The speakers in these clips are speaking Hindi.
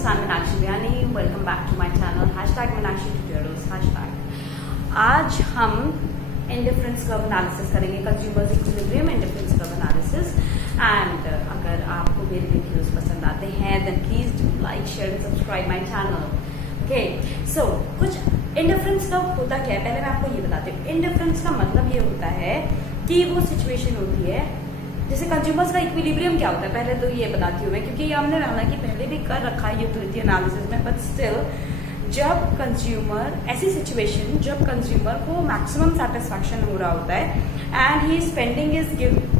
Friends, I'm Meenakshi Biyani. Welcome back to my channel. #Meenakshi Tutorials. आज हम इंडिफरेंस कर्व एनालिसिस करेंगे, consumer's equilibrium indifference curve analysis. And अगर आपको मेरे वीडियोस पसंद आते हैं then please do like, share and subscribe my channel. Okay, so कुछ इंडिफरेंस कर्व होता क्या है, पहले मैं आपको ये बताती हूँ. इंडिफरेंस का मतलब ये होता है कि वो सिचुएशन होती है जैसे कंज्यूमर्स का इक्विलिब्रियम क्या होता है, पहले तो ये बताती हूँ मैं, क्योंकि ये हमने हालांकि पहले भी कर रखा है यूटिलिटी एनालिसिस में, बट स्टिल जब कंज्यूमर ऐसी सिचुएशन जब कंज्यूमर को मैक्सिमम सेटिस्फैक्शन हो रहा होता है and he spending is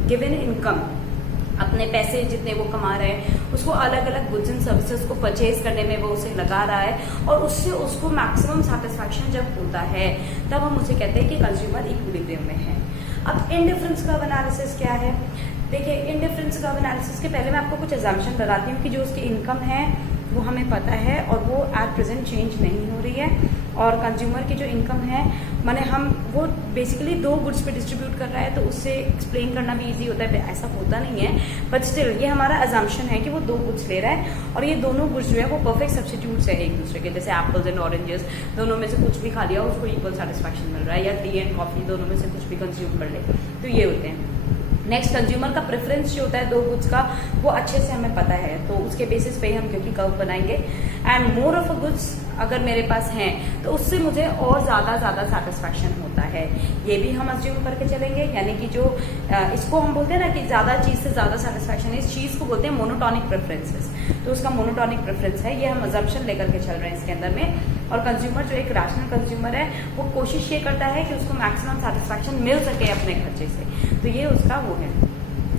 given income, अपने पैसे जितने वो कमा रहे हैं उसको अलग अलग गुड्स एंड सर्विसेज को परचेज करने में वो उसे लगा रहा है और उससे उसको मैक्सिमम सेटिस्फैक्शन जब होता है तब हम उसे कहते हैं कि कंज्यूमर इक्विलिब्रियम में है. अब इंडिफरेंस कर्व एनालिसिस क्या है? देखिए, इंडिफरेंस कर्व एनालिसिस के पहले मैं आपको कुछ एग्जाम्पशन लगाती हूँ कि जो उसकी इनकम है वो हमें पता है और वो एट प्रेजेंट चेंज नहीं हो रही है, और कंज्यूमर की जो इनकम है माने हम वो बेसिकली दो गुड्स पे डिस्ट्रीब्यूट कर रहा है, तो उससे एक्सप्लेन करना भी इजी होता है. ऐसा होता नहीं है, बट स्टिल ये हमारा अजम्पशन है कि वो दो गुड्स ले रहा है और ये दोनों गुड्स जो है वो परफेक्ट सब्स्टिट्यूट्स है एक दूसरे के. जैसे एप्पल्स एंड ऑरेंजेस, दोनों में से कुछ भी खा लिया उसको इक्वल सेटिस्फैक्शन मिल रहा है, या टी एंड कॉफी, दोनों में से कुछ भी कंज्यूम कर ले, तो ये होते हैं. नेक्स्ट, कंज्यूमर का प्रेफरेंस जो होता है दो गुड्स का वो अच्छे से हमें पता है, तो उसके बेसिस पे हम क्योंकि कर्व बनाएंगे. And more of a goods अगर मेरे पास हैं तो उससे मुझे और ज्यादा सेटिस्फैक्शन होता है, ये भी हम अज्यूम करके चलेंगे. यानी कि जो इसको हम बोलते हैं ना कि ज्यादा चीज से ज्यादा सेटिस्फैक्शन, इस चीज को बोलते हैं मोनोटॉनिक प्रेफरेंसेस, तो उसका मोनोटॉनिक प्रेफरेंस है, ये हम अजम्पशन लेकर के चल रहे हैं इसके अंदर में. और कंज्यूमर जो एक रैशनल कंज्यूमर है वो कोशिश ये करता है कि उसको मैक्सिमम सेटिस्फैक्शन मिल सके अपने खर्चे से, तो ये उसका वो है.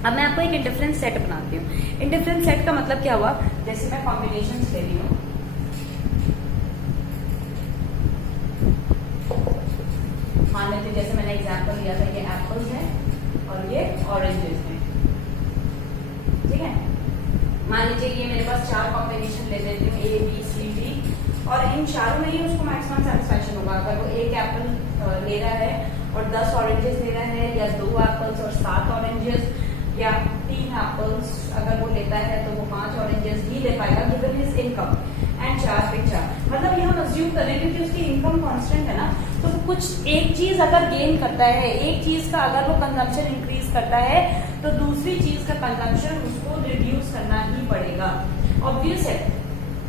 अब मैं आपको एक इंडिफरेंस सेट बनाती हूँ. इंडिफरेंस सेट का मतलब क्या हुआ, जैसे मैं कॉम्बिनेशन ले रही हूँ, मान लेते जैसे मैंने एग्जांपल लिया था ये एप्पल्स है और ये ऑरेंजेस है, ठीक है. मान लीजिए ये मेरे पास चार कॉम्बिनेशन ले लेती हूँ, ए बी सी डी, और इन चारों में ही उसको मैक्सिमम सेटिस्फैक्शन होगा. अगर वो एक एप्पल ले रहा है और 10 ऑरेंजेस ले रहा है, या 2 एप्पल्स और 7 ऑरेंजेस, या 3 एप्पल्स अगर वो लेता है तो वो 5 ऑरेंजेस ही ले पाएगा गिवन हिज इनकम. एंड 4 पे 4, मतलब ये हम अज्यूम करें क्योंकि उसकी इनकम कांस्टेंट है ना, तो कुछ एक चीज अगर गेन करता है, एक चीज का अगर वो कंजम्पशन इंक्रीज करता है तो दूसरी चीज का कंजम्पशन उसको रिड्यूस करना ही पड़ेगा. ऑब्वियस है,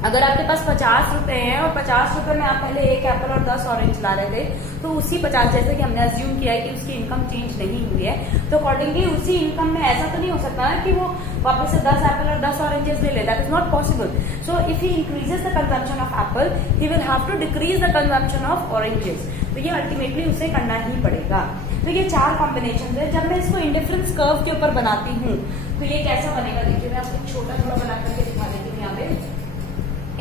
अगर आपके पास 50 रुपए हैं और 50 रुपए में आप पहले एक एप्पल और 10 ऑरेंज ला रहे थे, तो उसी 50, जैसे कि हमने अज्यूम किया है कि उसकी इनकम चेंज नहीं हुई है, तो अकॉर्डिंगली उसी इनकम में ऐसा तो नहीं हो सकता है कि वो वापस से 10 एप्पल और 10 ऑरेंजेस ले ले. That is not possible. So if he increases the consumption of apple he will have to decrease the consumption of oranges, तो ये अल्टीमेटली उसे करना ही पड़ेगा. तो ये 4 कॉम्बिनेशन है. जब मैं इसको इंडिफरेंस कर्व के ऊपर बनाती हूँ तो ये कैसा बनेगा, देखिए मैं आपको छोटा थोड़ा बना करके दिखा देती हूँ. यहाँ पे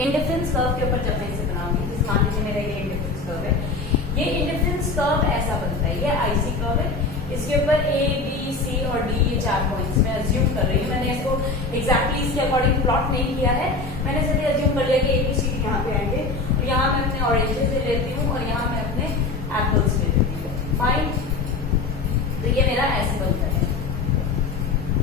इंडिफरेंस कर्व के ऊपर जब मैं इसे बनाऊंगी, जिस मान लीजिए मेरा ये इंडिफरेंस कर्व है, ये इंडिफरेंस कर्व ऐसा बनता है, ये आईसी कर्व है, इसके ऊपर ए बी सी और डी ये 4 पॉइंट्स मैं अज्यूम कर रही हूँ. मैंने इसको एग्जैक्टली इसके अकॉर्डिंग प्लॉट नहीं किया है, मैंने सिर्फ अज्यूम कर लिया कि ए बी सी डी यहाँ पे आएंगे, और यहाँ मैं अपने ऑरेंजेस ले लेती हूँ और यहाँ मैं अपने एप्पल्स ले लेती हूँ. फाइन, तो ये मेरा ऐसे बनता है.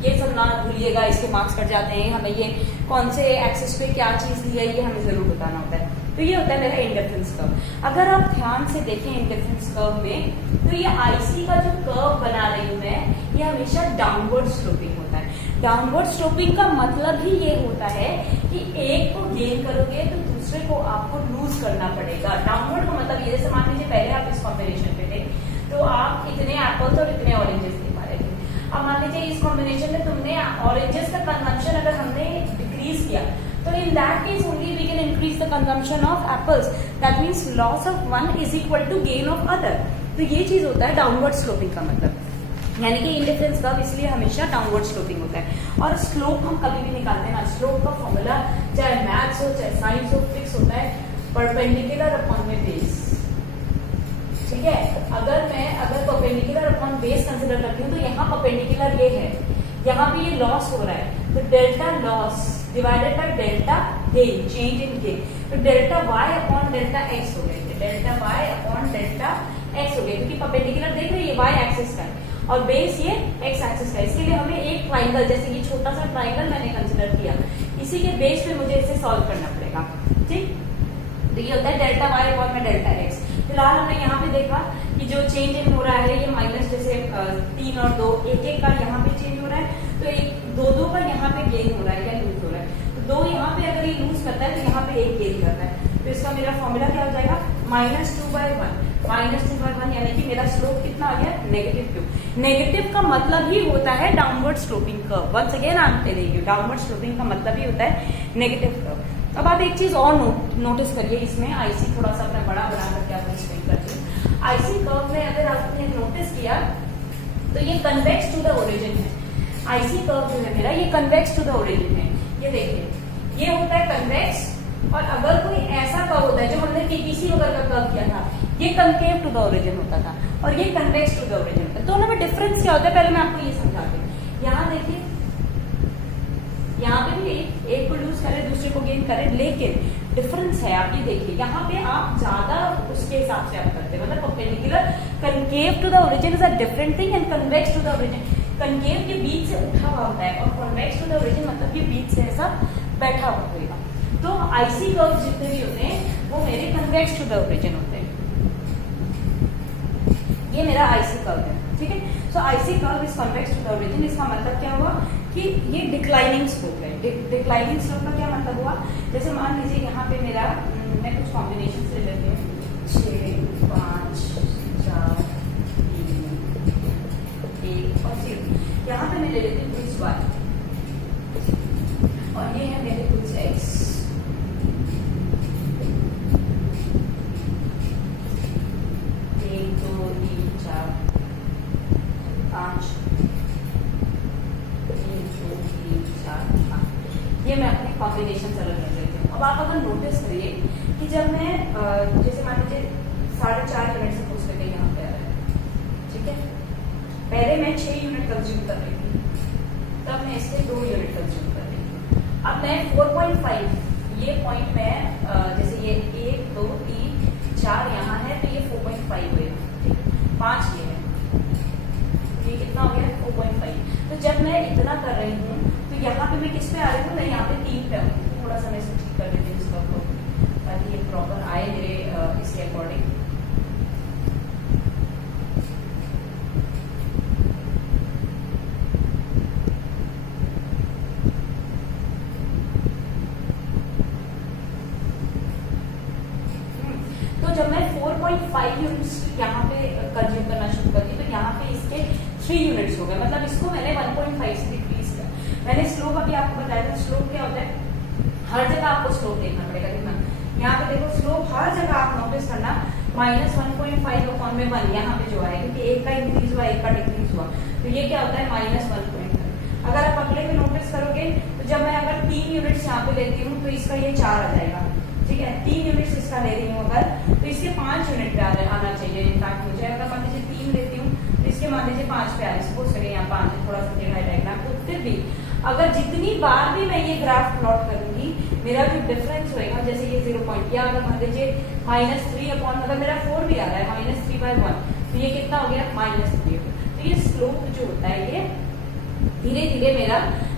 ये सब ना भूलिएगा, इसके मार्क्स कट जाते हैं, हमें ये कौन से एक्सिस पे क्या चीज ली है ये हमें जरूर बताना होता है. तो ये होता है मेरा इंडिफरेंस कर्व. अगर आप ध्यान से देखें इंडिफरेंस कर्व में, तो ये आईसी का जो कर्व बना रही हूं मैं, ये हमेशा डाउनवर्ड स्लोपिंग होता है. डाउनवर्ड स्लोपिंग का मतलब ही ये होता है कि एक को गेन करोगे तो दूसरे को आपको लूज करना पड़ेगा. डाउनवर्ड का मतलब ये, जैसे मान लीजिए पहले आप इस कॉम्बिनेशन पे थे तो आप इतने एप्पल्स और इतने ऑरेंजेस ले पा रहे थे. अब मान लीजिए इस कॉम्बिनेशन में तुमने ऑरेंजेस का कंजम्पशन अगर हमने डिक्रीज किया, तो in that case only we can increase the consumption of apples. That means loss of one is equal to gain of other. तो ये चीज होता है डाउनवर्ड स्लोपिंग का मतलब, यानी कि इंडिफरेंस कर्व इसलिए हमेशा डाउनवर्ड स्लोपिंग होता है. और स्लोप हम कभी भी निकालते हैं ना, स्लोप का फॉर्मूला चाहे मैथ्स हो चाहे साइंस हो फिक्स होता है, परपेंडिकुलर अपॉन में बेस. ठीक है, अगर परपेंडिकुलर अपॉन बेस कंसिडर करती हूँ तो यहाँ परपेंडिकुलर ये है, यहाँ पे ये लॉस हो रहा है, तो delta loss divided by delta gain, change in gain, तो delta Y upon delta X हो गए, delta Y upon delta X हो गए, क्योंकि परपेंडिकुलर देख रहे हैं ये वाई एक्सिस का है और बेस ये एक्स एक्सिस का है. इसके लिए हमें एक ट्राइंगल, जैसे ये छोटा सा ट्राइंगल मैंने कंसिडर किया, इसी के बेस पे मुझे इसे सॉल्व करना पड़ेगा. ठीक। तो ये होता है डेल्टा वाई अपॉन में डेल्टा एक्स। फिलहाल हमने यहाँ पे देखा कि जो चेंज इन हो रहा है ये माइनस जैसे 3 और 2 एक एक का यहाँ पे चेंज हो रहा है, तो एक 2 का यहाँ पे गेन हो रहा है या लूज हो रहा है। तो 2 यहाँ पे अगर ये लूज करता है तो यहाँ पे एक गेन करता है, तो इसका मेरा फॉर्मूला क्या हो जाएगा -2/1 यानी कि मेरा स्लोप कितना आ गया -2। नेगेटिव का मतलब ही होता है downward sloping curve. Once again I am telling you downward sloping का मतलब ही होता है नेगेटिव कर्व। अब आप एक चीज और नोटिस करिए इसमें, आईसी थोड़ा सा अपना बड़ा बना करके आपको एक्सप्लेन करती हूँ। आईसी कर्व में अगर आपने नोटिस किया तो ये कन्वेक्स टू द ओरिजिन है। आईसी कर्व जो है मेरा ये कन्वेक्स टू द ओरिजिन है। ये देखिए ये होता है कन्वेक्स, और अगर कोई ऐसा कर्व होता है जो हमने केपीसी वगैरह का कर्व किया था ये कनकेव टू द ओरिजिन होता था और ये कन्वेक्स टू द ओरिजिन होता है। दोनों में डिफरेंस क्या होता है पहले मैं आपको ये समझाती हूँ। यहाँ देखिए यहाँ पे भी एक को लूज करे दूसरे को गेन करे, लेकिन डिफरेंस है आप ये देखिए यहाँ पे आप ज्यादा उसके हिसाब से आप करते हैं, मतलब perpendicular. Concave to the origin is a different thing and convex to the origin. Concave के बीच से उठा हुआ होता है और कन्वेक्स टू द ओरिजिन मतलब कि बीच से ऐसा बैठा हुआ होगा। तो आईसी कर्व जितने भी होते हैं वो मेरे कन्वेक्स टू द ओरिजिन होते हैं। ये मेरा आईसी कर्व है, ठीक है। So IC curve is convex to the origin. इसका मतलब क्या हुआ कि ये डिक्लाइनिंग स्लोप है। डिक्लाइनिंग स्लोप का क्या मतलब हुआ, जैसे मान लीजिए यहाँ पे मेरा मैं कुछ कॉम्बिनेशन ले लेती हूँ 6, 5, 4, 3, 1 और 0। यहाँ पे मैं ले लेती हूँ कुछ y और ये है मेरे कुछ x। ये मैं अपने कॉम्बिनेशन अलग रख लेती हूँ। अब आप अगर नोटिस करिए कि जब मैं जैसे मान लीजिए 4.5 यूनिट से पूछ करके यहाँ पे आ रहा है, ठीक है। पहले मैं 6 यूनिट कंज्यूम कर रही थी, तब मैं इससे 2 यूनिट कंज्यूम कर रही थी। अब मैं 4.5 ये पॉइंट में जैसे ये 1, 2, 3, 4 यहाँ है तो ये 4.5 हुए, ठीक है। 5 ये है, ये कितना हो गया 4.5। तो जब मैं इतना कर रही हूँ तो यहाँ पे मैं किस पे आ रही हूँ, मैं यहाँ पे 3 पे आऊँ। थोड़ा सा मैं इसको ठीक कर देती हूँ इसका ताकि ये प्रॉपर आए मेरे इसके अकॉर्डिंग। तो जब मैं 4.5 यूनिट्स यहाँ पे कंज्यूम करना शुरू करती तो यहाँ पे इसके 3 यूनिट्स हो गए, मतलब इसको मैंने 1.5 से डिक्रीज किया। मैंने स्लोप अभी आपको बताया था, स्लोप क्या होता है, हर जगह आपको स्लोप देखना पड़ेगा। देखना यहाँ पे देखो स्लोप हर जगह आप नोटिस करना -1.5 अपॉन में 1 यहाँ पे जो है, क्योंकि एक का इंक्रीज हुआ एक का डिक्रीज हुआ, तो ये क्या होता है -1.5। अगर आप अगले में नोटिस करोगे तो जब मैं अगर 3 यूनिट्स यहाँ पे लेती हूँ तो इसका ये 4 आ जाएगा, ठीक है। 3 यूनिट्स इसका ले रही हूँ अगर तो इसके 5 यूनिट पे आना चाहिए। इनफैक्ट मुझे अगर मान लीजिए 3 लेती हूँ तो इसके मान लीजिए 5 पे आ रही, सपोज करिए यहाँ 5 है, थोड़ा सा टेढ़ा डायग्राम। तो फिर भी अगर जितनी बार भी मैं ये ग्राफ प्लॉट करूंगी मेरा जो डिफरेंस होएगा, जैसे ये 0 पॉइंट या अगर मान लीजिए -3 अपॉन अगर मेरा 4 भी आ रहा है -3/1 तो ये कितना हो गया -3। तो ये स्लोप जो होता है ये धीरे धीरे मेरा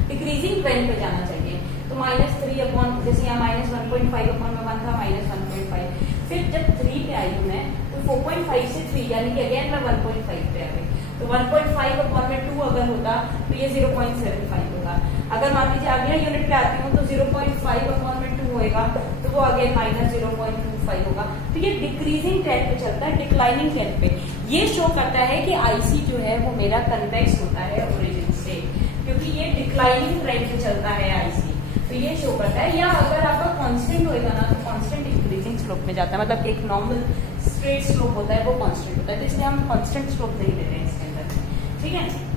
डिक्रीजिंग ट्रेंड पे जाना चाहिए। तो -3 अपॉन जैसे यहाँ -1.5 अपॉन में 1 था -1.5, फिर जब 3 पे आई हूँ मैं तो 4.5 से 3 यानी कि अगेन मैं 1.5 पे आ गई। तो 1.5 अपॉन में 2 अगर होता तो ये 0.75 होगा। अगर मान लीजिए अगले यूनिट पे आती हूँ तो 0.5 अपॉन में 2 होएगा तो वो अगेन -0.25 होगा। तो ये डिक्रीजिंग ट्रेंड पे चलता है, डिक्लाइनिंग ट्रेंड पे। ये शो करता है कि आईसी जो है वो मेरा कन्वेक्स होता है ओरिजिन से, क्योंकि ये डिक्लाइनिंग ट्रेंड पे चलता है आईसी, तो ये शो करता है। या अगर आपका कांस्टेंट होएगा ना तो कांस्टेंट इंक्रीजिंग स्लोप में जाता है, मतलब एक नॉर्मल स्ट्रेट स्लोप होता है वो कांस्टेंट होता है, तो इसलिए हम कांस्टेंट स्लोप नहीं ले रहे हैं इसके अंदर, ठीक है।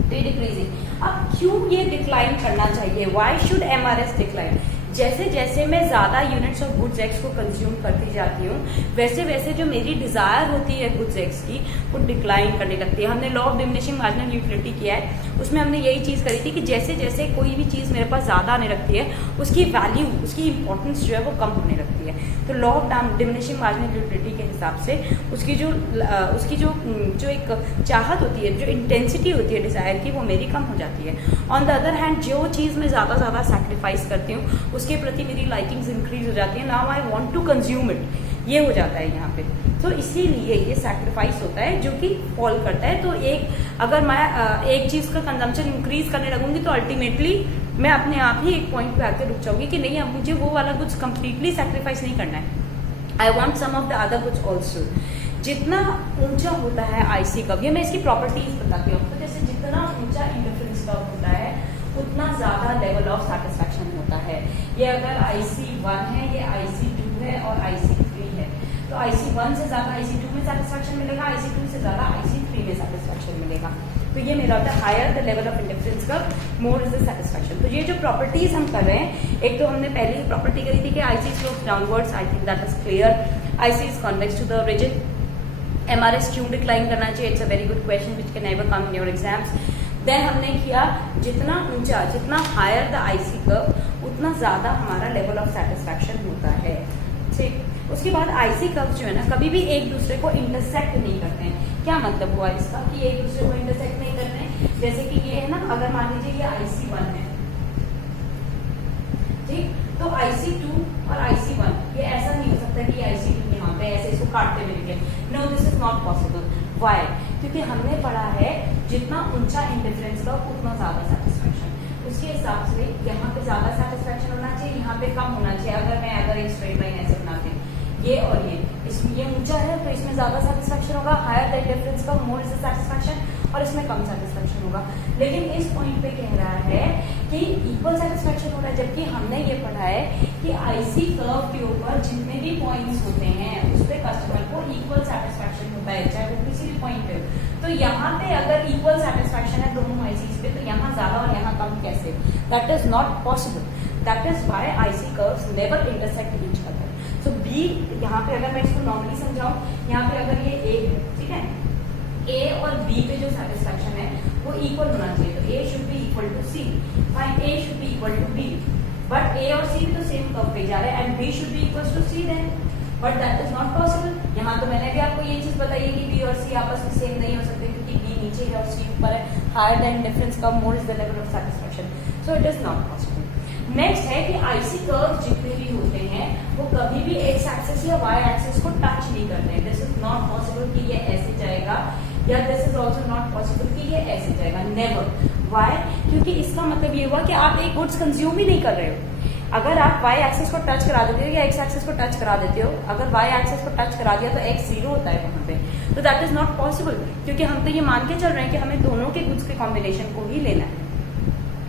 तो डिक्रीजिंग। अब क्यों ये डिक्लाइन करना चाहिए, व्हाई शुड एमआरएस डिक्लाइन? जैसे जैसे मैं ज्यादा यूनिट्स ऑफ गुड्स एक्स को कंज्यूम करती जाती हूँ वैसे वैसे जो मेरी डिजायर होती है गुड्स एक्स की वो डिक्लाइन करने लगती है। हमने law of diminishing marginal utility किया है, उसमें हमने यही चीज करी थी कि जैसे जैसे कोई भी चीज मेरे पास ज्यादा आने लगती है उसकी वैल्यू, उसकी इंपॉर्टेंस जो है वो कम होने लगती है। तो law of diminishing marginal utility के हिसाब से उसकी जो एक चाहत होती है, जो इंटेंसिटी होती है डिजायर की, वो मेरी कम हो जाती है। ऑन द अदर हैंड जो चीज मैं ज्यादा सैक्रिफाइस करती हूँ उसके प्रति मेरी लाइकिंग्स इंक्रीज हो जाती है, now I want to consume it, ये हो जाता है यहाँ पे। तो इसीलिए ये सैक्रिफाइस होता है जो कि फॉल करता है। तो अगर मैं एक चीज का कंजम्पशन इंक्रीज करने लगूंगी तो अल्टीमेटली मैं अपने आप ही एक पॉइंट पे आके रुक जाऊंगी कि नहीं, अब मुझे वो वाला कुछ कंप्लीटली सैक्रिफाइस नहीं करना है, I want some of the other कुछ ऑल्सो। जितना ऊंचा होता है आईसी कर्व, ये मैं इसकी प्रॉपर्टीज बताती हूँ आपको, जैसे जितना ऊंचा इंटरफेरेंस कर्व होता है उतना ज्यादा लेवल ऑफ सेटिस्फैक्शन होता है। ये अगर IC1 है, ये IC2 है और IC3 है, तो IC1 से ज्यादा IC2 में सेटिस्फैक्शन मिलेगा, IC2 से ज्यादा IC3 में सेटिस्फैक्शन मिलेगा। तो ये मेरा होता है higher the level of interference curve more is the satisfaction. तो ये जो प्रॉपर्टीज हम कर रहे हैं, एक तो हमने पहले ही प्रॉपर्टी करी थी कि IC slopes downwards, I think that is clear. IC is convex to the origin. MRS क्यों डिक्लाइन करना चाहिए, it's a very good question which can never come in your exams. Then हमने किया जितना ऊंचा, जितना हायर द IC कर्व उतना ज्यादा हमारा लेवल ऑफ सेटिस्फैक्शन होता है, ठीक। उसके बाद IC कर्व जो है ना, कभी भी एक दूसरे को इंटरसेक्ट नहीं करते हैं। क्या मतलब हुआ इसका कि एक दूसरे को इंटरसेक्ट नहीं करते हैं? जैसे कि ये है ना, अगर मान लीजिए ये IC1 है, ठीक, तो IC2 और IC1 ये ऐसा नहीं हो सकता कि IC2 यहाँ पे ऐसे इसको काटते हुए निकले, no this is not possible. Why? क्योंकि हमने पढ़ा है जितना ऊंचा इंटरफेरेंस का उतना ज्यादा सेटिस्फैक्शन, उसके हिसाब से यहाँ पे ज्यादा सेटिस्फैक्शन होना चाहिए, यहाँ पे कम होना चाहिए। अगर एक स्ट्रेट लाइन ऐसे बनाते हैं, ये और इसमें ये ऊंचा है तो इसमें ज्यादा सेटिस्फैक्शन होगा, हायर द डिफरेंस का मोर इज द सेटिस्फैक्शन, और इसमें कम सेटिस्फैक्शन होगा। लेकिन इस पॉइंट पे कह रहा है कि इक्वल सेटिस्फैक्शन हो रहा है, जबकि हमने ये पढ़ा है कि IC कर्व के ऊपर जितने भी पॉइंट्स होते हैं उस पे कस्टमर को इक्वल सेटिस्फैक्शन होता है, चाहे वो किसी भी पॉइंट पे। तो यहाँ पे अगर इक्वल सेटिस्फैक्शन है दोनों ICs पे, तो यहाँ ज्यादा और यहाँ कम कैसे? That is not possible. That is why IC curves never intersect each other. So B, यहाँ पे अगर मैं इसको नॉर्मली समझाऊं, यहाँ पे अगर ये A है, ठीक है, A और B पे जो सेटिस्फैक्शन है वो इक्वल होना चाहिए, तो A should be equal to C, fine, A should be equal to B, but A और C भी तो सेम कर्व पे जा रहे हैं, and B should be equal to C then, but that is not possible. यहाँ तो मैंने भी आपको ये चीज बताई है कि B और C आपस में सेम नहीं हो सकते, क्योंकि B नीचे है और C ऊपर है, higher then difference curve more is the level of satisfaction, so it is not possible. Next है कि IC कर्व जितने भी होते हैं वो कभी भी एक्स एक्सिस या वाई एक्सिस को टच नहीं करते हैं। दिस इज नॉट पॉसिबल कि ये ऐसे जाएगा, या this is also not possible कि ये ऐसे जाएगा, नेवर। वाई? क्योंकि इसका मतलब ये हुआ कि आप एक गुड्स कंज्यूम ही नहीं कर रहे हो। अगर आप वाई एक्सिस को टच करा देते हो या एक्स एक्सिस को टच करा देते हो, अगर वाई एक्सिस को टच करा दिया तो एक्स 0 होता है वहां पे, तो दैट इज नॉट पॉसिबल, क्योंकि हम तो ये मान के चल रहे हैं कि हमें दोनों के गुड्स के कॉम्बिनेशन को ही लेना है।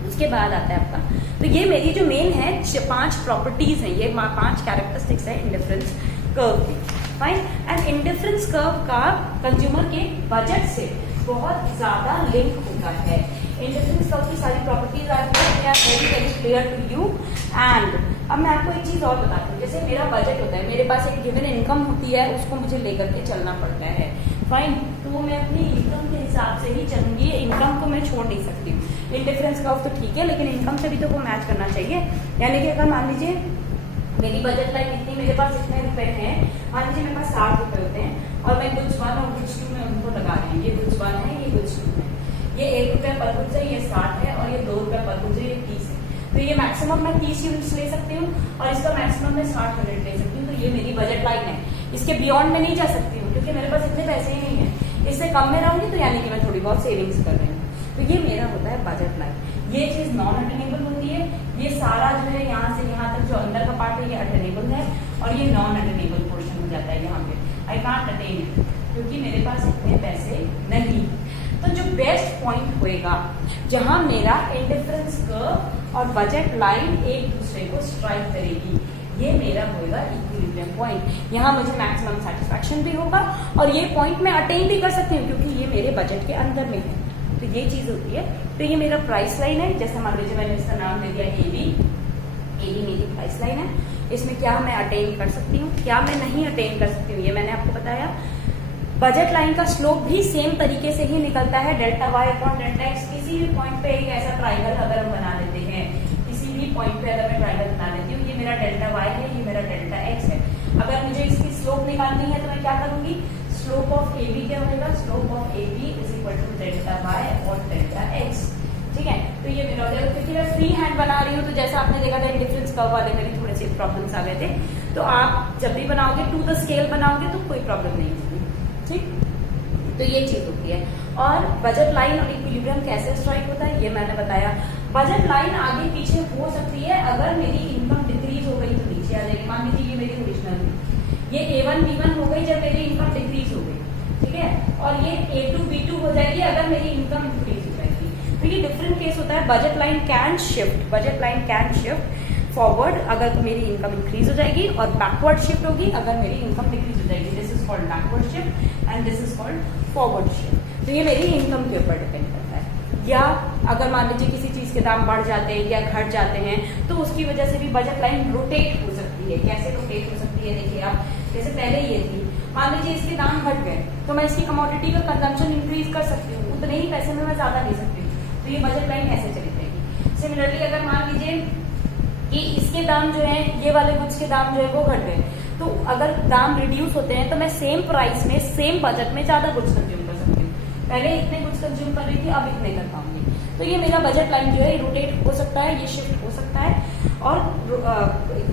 उसके बाद आता है आपका, तो ये मेरी जो मेन है 5 प्रॉपर्टीज हैं, ये 5 कैरेक्टरिस्टिक्स है इंडिफरेंस कर्व की, फाइन। एंड इंडिफरेंस कर्व का कंज्यूमर के बजट से बहुत ज्यादा लिंक होता है। इंडिफरेंस कर्व की सारी properties are very clear to you. And अब मैं आपको एक चीज और बताती हूँ, जैसे मेरा बजट होता है, मेरे पास एक गिवन इनकम होती है, उसको मुझे लेकर के चलना पड़ता है, फाइन, तो मैं अपनी इनकम के हिसाब से ही चलूंगी, इनकम को मैं छोड़ नहीं सकती हूँ। इंडिफरेंस कर्व तो ठीक है, लेकिन इनकम से भी तो वो मैच करना चाहिए। यानी कि अगर मान लीजिए मेरी बजट लाइन इतनी, मेरे पास इतने रुपए हैं, मान लीजिए मेरे पास 60 रुपए होते हैं और मैं गुड्स 1 और गुड्स 2 में उनको लगा रही हूँ, ये गुड्स 1 है, ये गुड्स 2 है, ये 1 रुपया पर गुड्स है, ये 60 है, और ये 2 रुपया पर गुड्स है, ये 30 है। तो ये मैक्सिमम मैं 30 यूनिट्स ले सकती हूँ और इसका मैक्सिमम मैं 60 यूनिट ले सकती हूँ। तो ये मेरी बजट लाइन है, इसके बियॉन्ड में नहीं जा सकती हूँ, क्योंकि मेरे पास इतने पैसे ही नहीं है। इससे कम में रहूंगी तो यानी कि मैं थोड़ी बहुत सेविंग्स कर रही हूँ। तो ये मेरा होता है बजट लाइन। ये चीज नॉन अटेनेबल होती है, ये सारा जो है यहाँ से यहाँ तक जो अंदर का पार्ट है ये अटेनेबल है, और ये नॉन अटेनेबल पोर्शन हो जाता है यहाँ पे, आई कांट अटेन इट, क्योंकि मेरे पास इतने पैसे नहीं। तो जो बेस्ट पॉइंट होएगा जहां मेरा इंडिफरेंस कर्व और बजट लाइन एक दूसरे को स्ट्राइक करेगी, ये मेरा होएगा इक्विलिब्रियम पॉइंट। यहाँ मुझे मैक्सिमम सेटिस्फैक्शन भी होगा और ये पॉइंट मैं अटेन भी कर सकती हूँ, क्योंकि ये मेरे बजट के अंदर में है। तो ये चीज होती है। तो ये मेरा प्राइस लाइन है, जैसे मान लीजिए मैंने इसका नाम दे दिया AB, AB मेरी प्राइस लाइन है। इसमें क्या मैं अटेन कर सकती हूँ, क्या मैं नहीं अटेन कर सकती हूँ, ये मैंने आपको बताया। बजट लाइन का स्लोप भी सेम तरीके से ही निकलता है, delta Y upon delta X. किसी भी पॉइंट पे एक ऐसा ट्राइंगल अगर हम बना लेते हैं, किसी भी पॉइंट पे अगर मैं ट्राइंगल बना लेती हूँ, ये मेरा डेल्टा वाई है, ये मेरा डेल्टा एक्स है। अगर मुझे इसकी स्लोप निकालनी है तो मैं क्या करूंगी, स्लोप ऑफ AB क्या होगा, slope of AB is equal to delta Y और डेल्टा एक्स। ठीक है। तो ये मेरा हो जाएगा, क्योंकि मैं फ्री हैंड बना रही हूँ तो जैसा आपने देखा था इंडिफरेंस कर्व वाले में भी थोड़े से प्रॉब्लम्स आ गए थे, तो आप जब भी बनाओगे टू द स्केल बनाओगे तो कोई प्रॉब्लम नहीं होगी, ठीक। तो ये चीज होती है। और बजट लाइन और इक्विलिब्रियम कैसे स्ट्राइक होता है ये मैंने बताया। बजट लाइन आगे पीछे हो सकती है, अगर मेरी इनकम डिक्रीज हो गई तो नीचे आ जाएगी। मान लीजिए ये मेरी ओरिजिनल थी, ये A1 B1 हो गई जब मेरी इनकम डिक्रीज हो गई, ठीक है, और ये A2 B2 हो जाएगी अगर मेरी इनकम इंक्रीज हो जाएगी। तो ये डिफरेंट केस होता है। Budget line can shift, budget line can shift forward अगर तो मेरी इनकम इंक्रीज हो जाएगी, और बैकवर्ड शिफ्ट होगी अगर मेरी इनकम डिक्रीज हो जाएगी। This is called backward shift and this is called forward shift. तो ये मेरी इनकम के ऊपर डिपेंड करता है। या अगर मान लीजिए किसी चीज के दाम बढ़ जाते हैं या घट जाते हैं तो उसकी वजह से भी बजट लाइन रोटेट हो सकती है। कैसे रोटेट हो सकती है, देखिए आप, जैसे पहले ये थी, मान लीजिए इसके दाम घट गए तो मैं इसकी कमोडिटी का कंजम्पशन इंक्रीज कर सकती हूँ, उतने ही पैसे में मैं ज्यादा ले सकती हूँ। तो ये बजट लाइन ऐसे चली जाएगी। सिमिलरली अगर मान लीजिए कि इसके दाम जो है, ये वाले गुड्स के दाम जो है वो घट गए, तो अगर दाम रिड्यूस होते हैं तो मैं सेम प्राइस में सेम बजट में ज्यादा गुड्स कंज्यूम कर सकती हूँ। पहले इतने गुड्स कंज्यूम कर रही थी, अब इतने कर पाऊंगी। तो ये मेरा बजट लाइन जो है रोटेट हो सकता है, ये शिफ्ट हो सकता है, और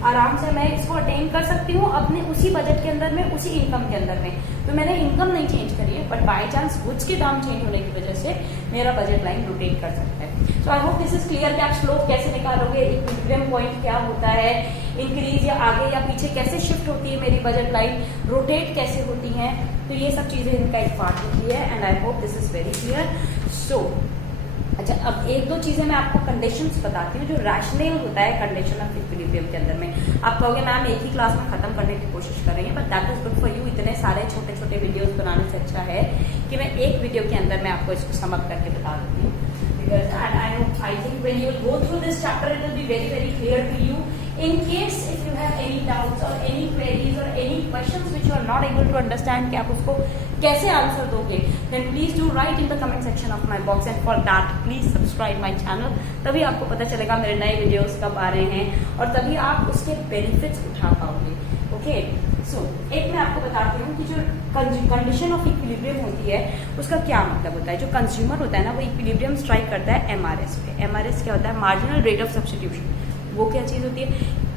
आराम से मैं इसको अटेन कर सकती हूँ अपने उसी बजट के अंदर में, उसी इनकम के अंदर में। तो मैंने इनकम नहीं चेंज करी है, बट बाय चांस गुड्स के दाम चेंज होने की वजह से मेरा बजट लाइन रोटेट कर सकता है। So I hope this is clear कि आप स्लोप कैसे निकालोगे, इक्विलिब्रियम पॉइंट क्या होता है, इंक्रीज या आगे या पीछे कैसे शिफ्ट होती है मेरी बजट लाइन, रोटेट कैसे होती है। तो ये सब चीजें इनका एक पार्ट होती है, and I hope this is very clear. So अच्छा, अब एक दो चीजें मैं आपको कंडीशंस बताती हूँ जो रैशनल होता है कंडीशन ऑफ इक्विलिब्रियम के अंदर में। आप कहोगे मैम एक ही क्लास में खत्म करने की कोशिश कर रही है, but that is good for you. इतने सारे छोटे छोटे वीडियोस बनाने से अच्छा है कि मैं एक वीडियो के अंदर मैं आपको इसको सम अप करके बता देती हूँ। Because I think when you will go through this chapter, it will be very, very clear to you. In case if you have any doubts or any queries or any questions which you are not able to understand कि आप उसको कैसे आंसर दोगे, then please do write in the comment section of my box, and for that please subscribe my channel। तभी आपको पता चलेगा मेरे नए वीडियोस कब आ रहे हैं, और तभी आप उसके बेनिफिट्स उठा पाओगे। ओके, सो एक मैं आपको बताती हूँ कि जो कंडीशन ऑफ इक्विलिब्रियम होती है उसका क्या मतलब होता है। जो कंज्यूमर होता है ना, वो इक्विलिब्रियम स्ट्राइक करता है एमआरएस पे। एमआरएस क्या होता है? Marginal rate of substitution. वो क्या चीज होती है?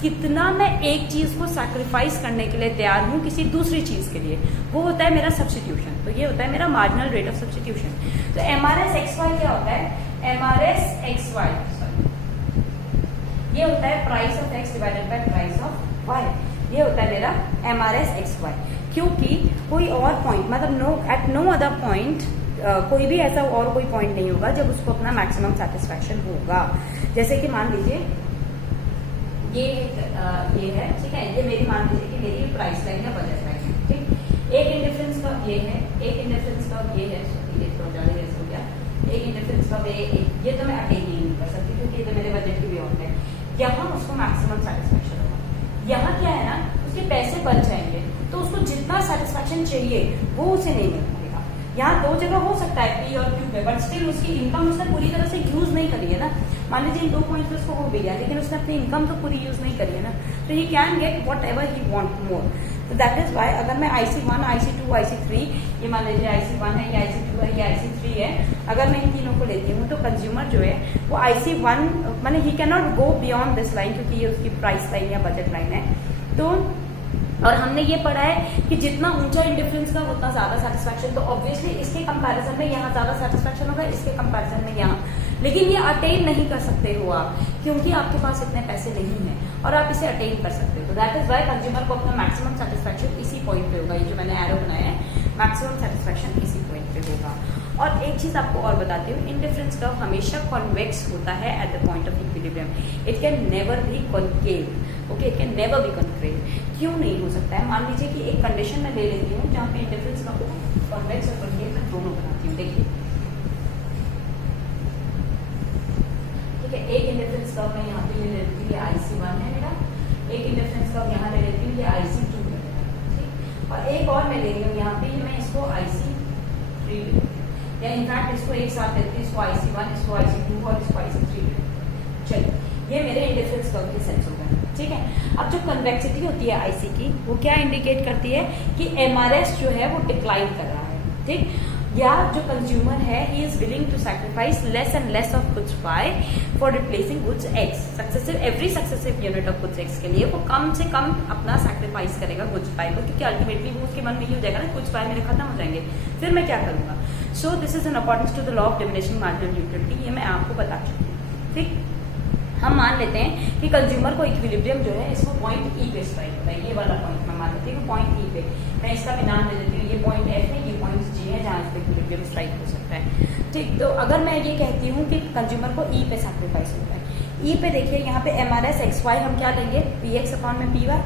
कितना मैं एक चीज को सैक्रिफाइस करने के लिए तैयार हूँ किसी दूसरी चीज के लिए, वो होता है मेरा सब्स्टिट्यूशन। तो ये होता है मेरा मार्जिनल रेट ऑफ सब्स्टिट्यूशन। तो एमआरएस एक्स वाई क्या होता है? एमआरएस एक्स वाई, ये होता है price of X divided by price of Y. ये होता है मेरा एमआरएस एक्स वाई, क्योंकि कोई और पॉइंट, मतलब एट नो अदर पॉइंट, कोई भी ऐसा और कोई पॉइंट नहीं होगा जब उसको अपना मैक्सिमम सेटिस्फैक्शन होगा। जैसे कि मान लीजिए ये है, ठीक है, ये मेरी मान लीजिए कि मेरी प्राइस लाइन है, बजट लाइन है, ठीक। एक इंडिफरेंस का ये है, एक इंडिफरेंस का ये है, ये थोड़ा ज्यादा रेस हो गया। एक इंडिफरेंस का ये तो मैं अटेन ही नहीं कर सकती क्योंकि ये तो मेरे बजट की बियॉन्ड है। यहाँ उसको मैक्सिमम सेटिस्फैक्शन होगा। यहाँ क्या है ना, उसके पैसे बच जाएंगे तो उसको जितना सेटिस्फैक्शन चाहिए वो उसे नहीं मिल पाएगा। यहाँ दो जगह हो सकता है पी और क्यू पे, बट स्टिल उसकी इनकम उसने पूरी तरह से यूज नहीं करी है ना। मान लीजिए इन 2 पॉइंट्स पे उसको हो भी गया, लेकिन उसने अपनी इनकम तो पूरी यूज नहीं करी है ना, तो he can get what ever he want more. तो दैट इज वाई अगर मैं IC1, IC2, IC3, ये मान लीजिए IC1 है, ये IC2 है, ये IC3 है, अगर मैं इन तीनों को लेती हूँ तो कंज्यूमर जो है वो IC1, माने he can not go beyond this line, क्योंकि ये उसकी प्राइस लाइन या बजट लाइन है। तो और हमने ये पढ़ा है कि जितना ऊंचा इंडिफरेंस का उतना ज्यादा सेटिस्फैक्शन। तो ऑब्वियसली इसके कंपैरिजन में यहाँ ज्यादा सेटिस्फैक्शन होगा, इसके कंपैरिजन में यहाँ। लेकिन ये अटेन नहीं कर सकते हो आप, क्योंकि आपके पास इतने पैसे नहीं है और आप इसे अटेन कर सकते हो। तो दैट इज वाई कंज्यूमर को अपना मैक्सिमम सेटिस्फैक्शन इसी पॉइंट पे होगा। ये जो मैंने एरो बनाया है, मैक्सिमम सेटिस्फैक्शन इसी पॉइंट पे होगा। और एक चीज आपको और बताती हूँ, इंडिफरेंस कर्व हमेशा कॉन्वेक्स होता है at the point of equilibrium. It can never be concave. Okay, it can never be concave. क्यों नहीं हो सकता है? मान लीजिए कि एक कंडीशन में ले लेती हूँ जहाँ पे इंडिफरेंस कर्व को कॉन्वेक्स और कॉन्केव मैं दोनों बनाती हूँ। देखिए, ठीक है, एक इंडिफरेंस कर्व मैं यहाँ पे ले लेती हूँ, ये IC1 है मेरा। एक इंडिफरेंस कर्व यहाँ ले लेती हूँ, ये IC2 है मेरा, ठीक। और एक और मैं ले रही हूँ यहाँ पे, मैं इसको IC3 ले लेती हूँ, या इनफैक्ट इसको एक साथ लेती हूँ, इसको IC1, इसको IC2 और इसको IC3 ले लेती हूँ। चलिए, ये मेरे इंडिफरेंस कर्व के सेंस हो गए, ठीक है। अब जो कन्वेक्सिटी होती है IC की, वो क्या इंडिकेट करती है कि MRS जो है वो डिक्लाइन कर रहा है, ठीक। या जो कंज्यूमर है he is willing to sacrifice less and less of goods Y for replacing goods X. Every successive unit of goods X के लिए वो कम से कम अपना सैक्रिफाइस करेगा गुड्स वाई को, क्योंकि अल्टीमेटली वो उसके मन में ये हो जाएगा ना गुड्स वाई मेरे खत्म हो जाएंगे, फिर मैं क्या करूंगा। So this is an according to the law of diminishing marginal utility, ये मैं आपको बता चुकी हूँ। ठीक, हम मान लेते हैं कि कंज्यूमर को इक्विलिब्रियम जो है इसको पॉइंट ई पे स्ट्राइक होता है, ये वाला पॉइंट मैं मान लेती हूँ पॉइंट ई पे, मैं इसका भी नाम दे देती हूँ, ये पॉइंट एफ है, ये पॉइंट जी है जहाँ इस पे इक्विलिब्रियम स्ट्राइक हो सकता है। ठीक, तो अगर मैं ये कहती हूँ कि कंज्यूमर को ई पे सैक्रिफाइस होता है, ई पे देखिए यहाँ पे MRS XY हम क्या लेंगे, PX अपॉन में PY,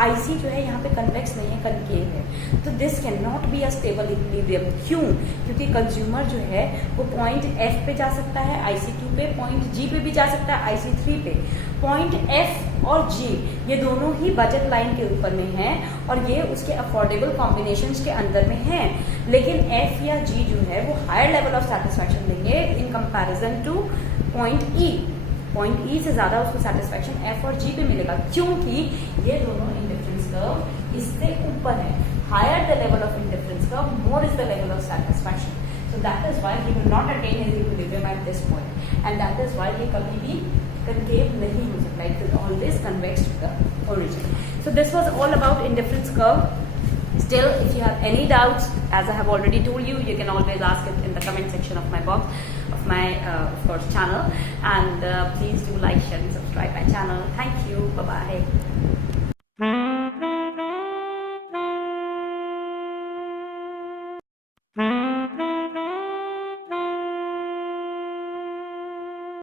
IC जो है यहाँ पे कन्वेक्स नहीं है, कनकेव है, तो this can not be a stable equilibrium. क्यों? क्योंकि कंज्यूमर जो है वो पॉइंट F पे जा सकता है, IC2 पे, पॉइंट G पे भी जा सकता है, IC3 पे। पॉइंट F और G ये दोनों ही बजट लाइन के ऊपर में हैं और ये उसके अफोर्डेबल कॉम्बिनेशंस के अंदर में हैं, लेकिन F या G जो है वो हायर लेवल ऑफ सेटिस्फैक्शन देंगे in comparison two point E। Point ई से ज्यादा उसको सेटिस्फैक्शन एफ और जी पे मिलेगा, क्योंकि ये दोनों इंडिफरेंस कर्व इससे ऊपर है। Higher the level of indifference curve, more is the level of satisfaction. So that is why he will not attain his equilibrium at this point, and that is why ये कभी भी कनकेव नहीं हो सकता, it will always convex to the origin. So this was all about indifference curve. Still, if you have any doubts, as I have already told you, you can always ask it in the comment section of my box, of my of course channel, and please do like, share and subscribe my channel. Thank you. Bye bye.